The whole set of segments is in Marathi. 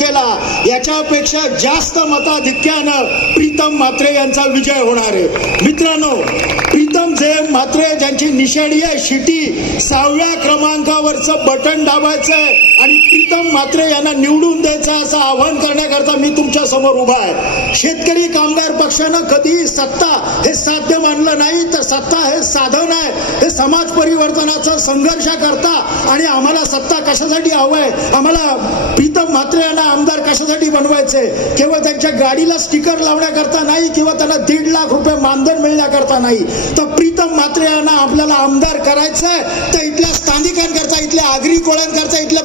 केला. याच्यापेक्षा जास्त मताधिक्यानं प्रीतम म्हात्रे यांचा विजय होणार आहे. मित्रांनो प्रीतम जे म्हात्रे ज्यांची निशाणी आहे शिटी सहाव्या क्रमांकावरचं बटन दाबायचं आहे आणि प्रीतम म्हात्रे यांना निवडून द्यायचं असं आव्हान करण्याकरता मी तुमच्यासमोर उभा आहे. शेतकरी कामगार पक्षानं कधी सत्ता हे साध्य मानलं नाही तर सत्ता हे साधन आहे. हे समाज परिवर्तनाचा संघर्ष करता आणि आम्हाला सत्ता कशासाठी हवंय आम्हाला प्रीतम म्हात्रे यांना आमदार कशासाठी बनवायचे? केवळ त्यांच्या गाडीला स्टिकर लावण्याकरता नाही किंवा त्यांना दीड लाख रुपये मानधन मिळण्याकरता नाही? तर प्रीतम म्हात्रे यांना आपल्याला आमदार करायचंय तर इथल्या स्थानिकांकरता इथल्या आगरी कोळ्यांकरता इथल्या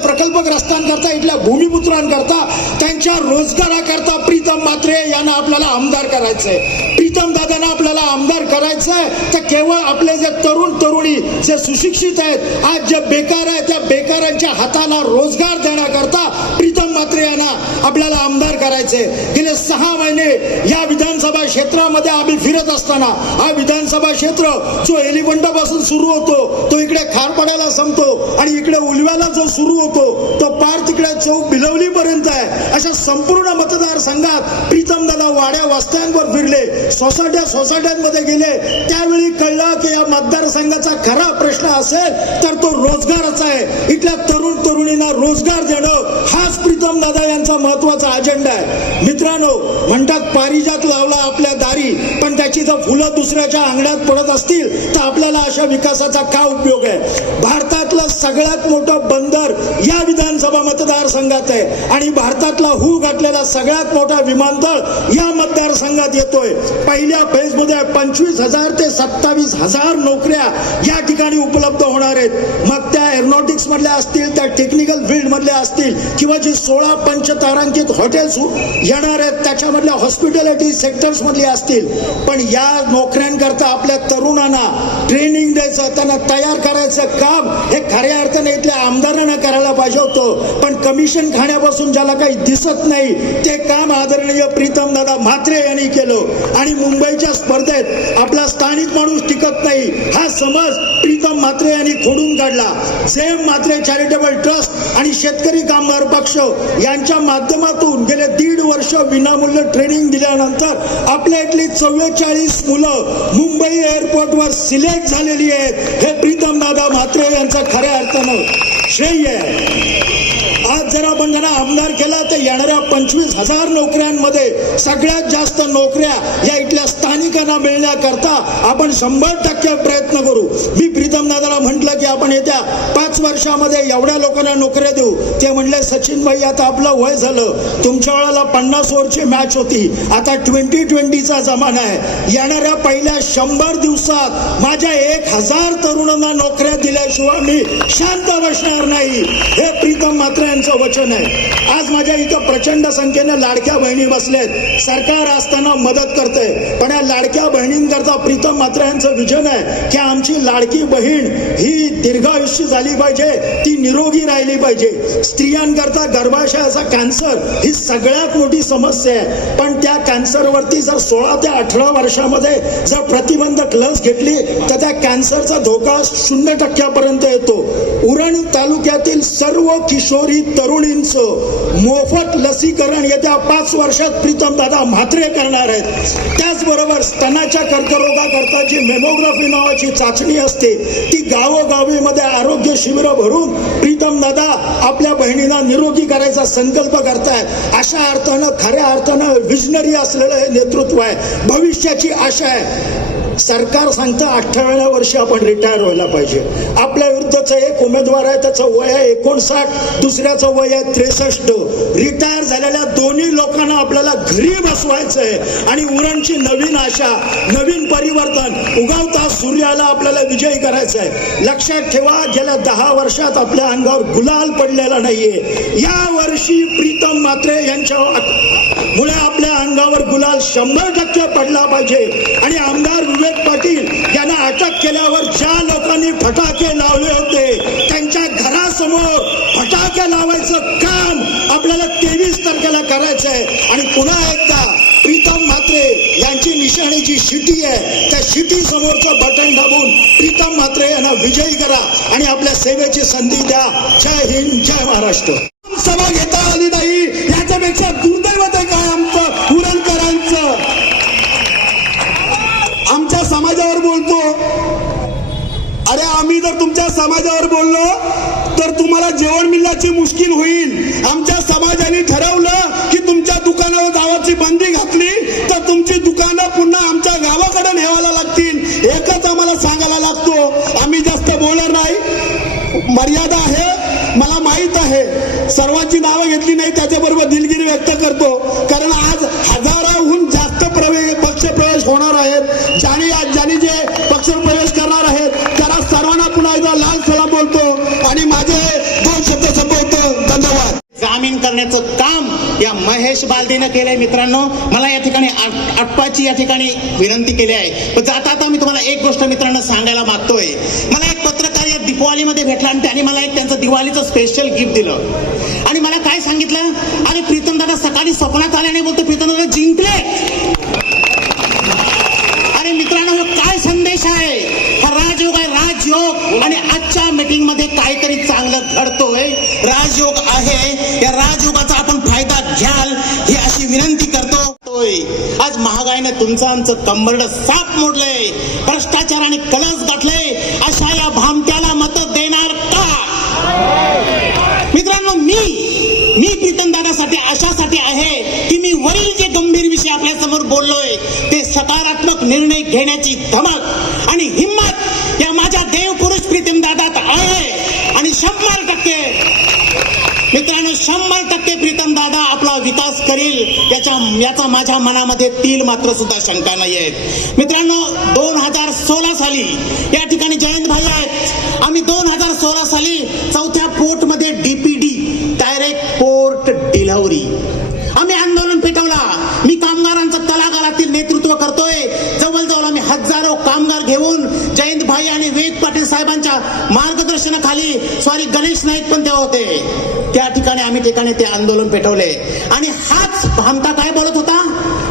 प्रकल्पग्रस्तांकरता इथल्या भूमिपुत्रांकरता त्यांच्या रोजगाराकरता प्रीतम मात्रे यांना आपल्याला आमदार करायचंय. प्रीतम दादांना आपल्याला आमदार करायचंय. तर केवळ आपले जे तरुण तरुणी जे सुशिक्षित आहेत आज जे बेकार आहेत त्या बेकारांच्या हाताला रोजगार देण्याकरता प्रीतम मात्रे यांना आपल्याला आमदार करायचे गेले सहा महिने या विधानसभा क्षेत्रामध्ये आम्ही फिरत असताना हा विधान विधानसभा क्षेत्र जो एलिबंडापासून सुरू होतो तो इकडे खारपाड्याला संपतो आणि इकडे उलव्याला जो सुरू होतो तो पार तिकडे चौक भिलवली पर्यंत आहे. अशा संपूर्ण मतदारसंघात प्रीतम दादा वाड्या वस्त्यांवर फिरले सोसायट्या सोसायट्यांमध्ये गेले. त्यावेळी कळलं की या मतदारसंघाचा खरा प्रश्न असेल तर तो रोजगाराचा आहे. इथल्या तरुण तरुणींना रोजगार देणं हाच प्रीतम दादा यांचा महत्त्वाचा अजेंडा आहे. मित्रांनो म्हणतात पारिजात लावला आपल्या दारी पण त्याची जर फुलं दुसऱ्याच्या अंगणात पडत असतील तर आपल्याला अशा विकासाचा काय उपयोग आहे? भारतातलं सगळ्यात मोठं बंदर या विधानसभा मतदारसंघात आहे. आणि भारतातला हू घातलेला सगळ्यात मोठा विमानतळ या मतदारसंघात येतोय. पहिल्या फेजमध्ये पंचवीस हजार ते सत्तावीस हजार नोकऱ्या या ठिकाणी उपलब्ध होणार आहेत. मग त्या एरोनॉटिक्स मधल्या असतील त्या टेक्निकल फील्ड मधल्या असतील किंवा जे सोळा पंचतारांकित हॉटेल्स येणार आहेत त्याच्यामधल्या हॉस्पिटॅलिटी सेक्टर्स मधल्या असतील. पण या नोकऱ्यांकरता आपल्या तरुणांना ट्रेनिंग द्यायचं त्यांना तयार करायचं काम हे खऱ्या अर्थाने इथल्या आमदारांना करायला पाहिजे होतं. पण कमिशन खाण्यापासून ज्याला काही दिसत नाही ते काम आदरणीय प्रीतम दादा म्हात्रे यांनी केलं. आणि मुंबईच्या स्पर्धेत आपला स्थानिक माणूस टिकत नाही हा समज प्रीतम म्हात्रे यांनी खोडून काढला. सेम म्हात्रे चॅरिटेबल ट्रस्ट आणि शेतकरी कामगार पक्ष यांच्या माध्यमातून गेले दीड वर्ष विनामूल्य ट्रेनिंग दिल्यानंतर आपल्या इथली चव्वेचाळीस मुलं मुंबई एअरपोर्टवर सिलेक्ट झालेली आहेत. हे प्रीतम दादा म्हात्रे यांचं खऱ्या अर्थानं श्रेय आहे. आज जर आपण जरा आमदार केला तर येणाऱ्या पंचवीस हजार नोकऱ्यांमध्ये सगळ्यात जास्त नोकऱ्या या इथल्या स्थानिकांना मिळण्याकरता आपण शंभर टक्के प्रयत्न करू. मी प्रीतम दादाला म्हटलं की आपण येत्या पाच वर्षामध्ये एवढ्या लोकांना नोकऱ्या देऊ. ते म्हणले सचिन भाई आता आपलं वय झालं. तुमच्या वेळेला पन्नास ओव्हरची मॅच होती. आता ट्वेंटी ट्वेंटीचा जमाना आहे. येणाऱ्या पहिल्या शंभर दिवसात माझ्या एक हजार तरुणांना नोकऱ्या दिल्याशिवाय मी शांत बसणार नाही. हे प्रीतम मात्र यांचं वचन आहे आज माझ्या इथं प्रचंड संख्येनं लाडक्या बहिणी बसल्यात सरकार असताना मदत करते पण या लाडक्या बहिणींकरता प्रीतम मात्र यांचं विजन आहे की आमची लाडकी बहीण ही दीर्घायुष्य झाली पाहिजे ती निरोगी राहिली पाहिजे. स्त्रियांकरता गर्भाशयाचा कॅन्सर ही सगळ्यात मोठी समस्या आहे. पण त्या कॅन्सरवरती जर सोळा ते अठरा वर्षामध्ये जर प्रतिबंधक लस घेतली तर त्या कॅन्सरचा धोका शून्य टक्क्यापर्यंत येतो. उरण तालुक्यातील सर्व किशोरी तरुणींचं मोफत लसीकरण येत्या पाच वर्षात प्रीतम दादा म्हात्रे करणार आहेत. त्याचबरोबर स्तनाच्या कर्करोगाकरता जी मेमोग्राफी नावाची चाचणी असते. ती गावोगावीमध्ये आरोग्य शिबिरं भरून प्रीतम दादा आपल्या बहिणींना निरोगी करायचा संकल्प करतायत अशा अर्थानं खऱ्या अर्थानं विजनरी असलेलं हे नेतृत्व आहे. भविष्याची आशा आहे. सरकार सांगतं अठराव्या वर्षी आपण रिटायर व्हायला पाहिजे. आपल्या विरुद्धचं एक उमेदवार आहे त्याचं वय आहे एकोणसाठ दुसऱ्याचं वय आहे त्रेसष्ट. रिटायर झालेल्या दोन्ही लोकांना आपल्याला घरी बसवायचं आहे आणि उरणची नवीन आशा नवीन परिवर्तन उगवता सूर्याला आपल्याला विजयी करायचा आहे लक्षात ठेवा गेल्या दहा वर्षात आपल्या अंगावर गुलाल पडलेला नाहीये. या वर्षी प्रीतम मात्रे यांच्या मुळे आपल्या अंगावर गुलाल शंभर टक्के पडला पाहिजे. आणि आमदार विवेक पाटील यांना अटक केल्यावर ज्या लोकांनी फटाके लावले होते त्यांच्या घरासमोर फटाके लावायचं काम आपल्याला तेवीस तारखेला करायचं आहे आणि पुन्हा एकदा प्रीतम म्हात्रे यांची निशाणी जी शिटी आहे त्या शिटी समोरचं बटन दाबून प्रीतम म्हात्रे यांना विजयी करा आणि आपल्या सेवेची संधी द्या. जय हिंद जय महाराष्ट्र. सभा घेता आली नाही याच्यापेक्षा दुर्दैवत आहे काय आमचं उरणकरांचं आमच्या समाजावर बोलतो. अरे आम्ही जर तुमच्या समाजावर बोललो तर तुम्हाला जेवण मिळण्याची मुश्किल होईल. आमच्या समाजाने ठरवलं की तुमच्या दुकानावर गावाची बंदी घातली तर तुमची दुकानं पुन्हा आमच्या गावाकडे नेवायला लागतील. एकच आम्हाला सांगायला लागतो आम्ही जास्त बोलणार नाही. मर्यादा आहे मला माहीत आहे. सर्वांची नावं घेतली नाही त्याच्याबरोबर दिलगिरी व्यक्त करतो. कारण या बालदेनं केलंय मित्रांनो. मला या ठिकाणी आटपाची या ठिकाणी विनंती केली आहे. पण जाता आता मी तुम्हाला एक गोष्ट मित्रांनो सांगायला मागतोय. मला एक पत्रकार या दिवाळीमध्ये भेटला आणि त्याने मला एक त्यांचं दिवाळीचं स्पेशल गिफ्ट दिलं. आणि मला काय सांगितलं? अरे प्रीतम दादा सकाळी स्वप्नात आले आणि बोलतो प्रीतम दादा जिंकले. अरे मित्रांनो हा काय संदेश आहे? हा राजयोग आहे राजयोग. आणि आजच्या मीटिंगमध्ये काहीतरी चांगलं घडतोय. राजयोग आहे. या राज आज तुमचं आमचं कंबरड साप मोडलंय भ्रष्टाचाराने कलस गाठलंय अशा या भामट्याला मत देणार का? मित्रांनो मी मी प्रीतम दादासाठी अशासाठी आहे की मी वरील जे गंभीर विषय आपल्यासमोर बोललोय ते सकारात्मक निर्णय घेण्याची धमक आणि हिंमत या माझ्या देवपुरुष प्रीतम दादात आहे. आणि शंभर टक्के मित्रांनो शंभर टक्के करील याच्या याचा माझ्या मनामध्ये तील मात्र सुद्धा शंका नाही आहेत मित्रांनो दोन हजार सोळा साली या ठिकाणी जयंत भाई आहेत. आम्ही दोन हजार सोळा साली चौथ्या पोर्टमध्ये डीपीडी डायरेक्ट पोर्ट डिलव्हरी आम्ही आंदोलन पेटवला. मी कामगारांचं तलागारातील नेतृत्व करतोय. जवळजवळ आम्ही हजारो कामगार घेऊन जयंत भाई आणि वेद पाटील साहेबांच्या मार्गदर्शनाखाली सॉरी गणेश नाईक पण तेव्हा होते. ठिकाणी आम्ही ठिकाणी ते आंदोलन पेटवले. आणि हाच भामता काय बोलत होता?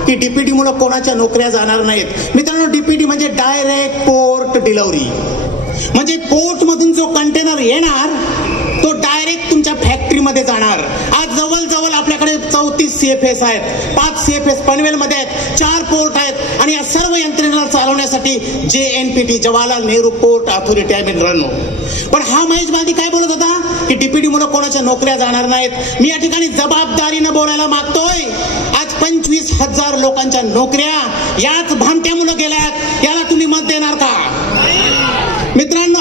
की डीपीटी मुळे कोणाच्या नोकऱ्या जाणार नाहीत. मित्रांनो डीपीटी म्हणजे डायरेक्ट पोर्ट डिलिव्हरी म्हणजे पोर्ट मधून जो कंटेनर येणार तो डायरेक्ट मध्ये जाणार. आज जवळजवळ आपल्याकडे चौतीस सीएफएस आहेत. पाच सीएफएस पनवेलमध्ये आहेत. चार पोर्ट आहेत. आणि या सर्व यंत्रणेला चालवण्यासाठी J N P T Jawaharlal Nehru port authority आहे मित्रांनो. पण हा महेश बालदी काय बोलत होता? की डीपीडी मुळे कोणाच्या नोकऱ्या जाणार नाहीत? मी या ठिकाणी जबाबदारीनं बोलायला मागतोय. आज पंचवीस हजार लोकांच्या नोकऱ्या याच भामट्यामुळे गेल्यात याला तुम्ही मत देणार का? मित्रांनो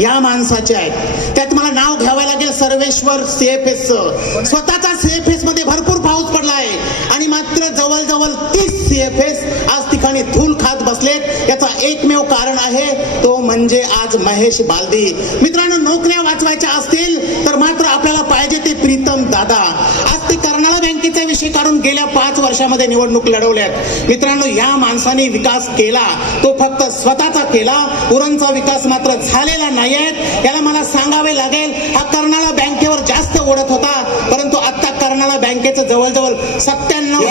या माणसाचे आहेत. त्यात मला नाव घ्यावं लागेल सर्वेश्वर सीएफएस स्वतःच्या सीएफएसमध्ये भरपूर पाऊस पडला आहे. आणि मात्र जवळजवळ तीस सीएफएस आज ठिकाणी धूल खात बसलेत याचा एकमेव कारण आहे तो म्हणजे आज महेश बालदी. मित्रांनो नोकऱ्या वाचवायच्या असतील तर मात्र आपल्याला पाहिजे ते प्रीती दादा आज ते कर्नाळा काढून गेल्या पाच वर्षामध्ये निवडणूक लढवल्यात. मित्रांनो या माणसाने विकास केला. तो फक्त स्वतःचा केला. उरणचा विकास मात्र झालेला नाही आहे याला मला सांगावे लागेल हा कर्नाळा बँकेवर जास्त ओढत होता. परंतु आता कर्नाळा बँकेचं जवळजवळ सत्त्याण्णव